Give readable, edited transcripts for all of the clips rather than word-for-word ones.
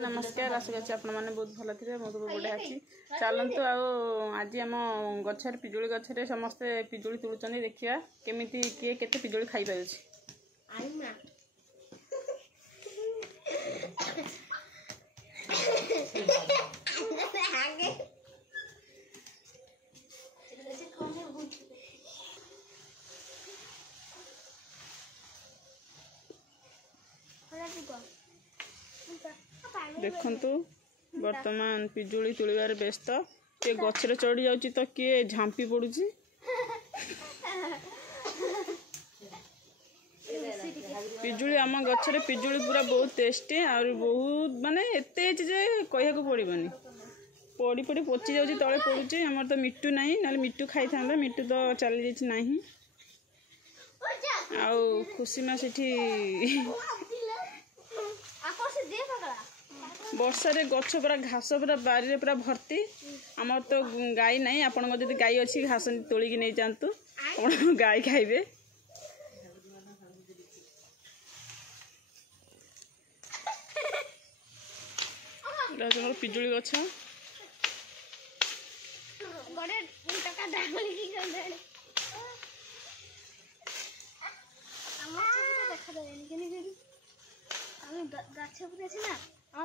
नमस्कार आशा करछि आपण माने बहुत भल थे बहुत बढ़िया अच्छी चलतु आज आम गचर पिजुली गचरे समस्ते पिजुली तुलुचंदी देखिया केमिति किए केते पिजुली खाई पाउछि। देखंतु वर्तमान पिजुली तुलिबार व्यस्त किए गछरे चढ़ी जाउची तो किए झांपी पड़ुची। पिजुली आम गछरे पिजुली पूरा बहुत टेस्टी और बहुत माने एते जे कहिया को पड़िबनी पड़ी पड़ी पची जाउची तळे पड़ुची। हमर तो मिट्टू नाही नाले मिट्टू खाई थांदा मिट्टू तो चली जाइछि नाही आउ खुशी मा सेठी वर्षा रे गछ पूरा घास पूरा बारी रे पूरा भर्ती। आमर तो गाई नहीं आपण जदि गाई अच्छी घास तोलिकी नहीं जातु आपण गाई खाइबे। पिजुली गछ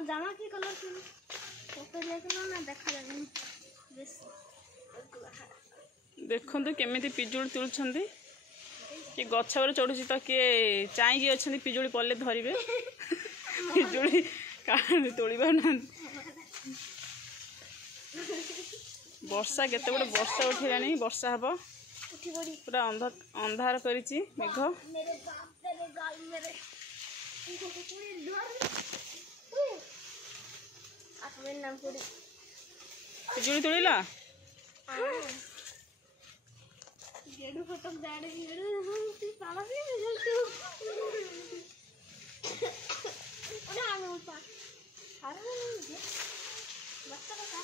जामा की कलर देखते केमिति पिजुली तुलुछंदी कि गछवर चढ़ुची तो किए चाइकी अच्छे पिजुली पड़े धरवे पिजुली तोड़ ना। वर्षा केते बड़े वर्षा उठिलानी वर्षा हम पूरा अंधार करिछि मेघ। पिजुली तोड़िला गेडू फोटो दाड़े गेडू पाला भी ना हम ऊपर हां बच्चा का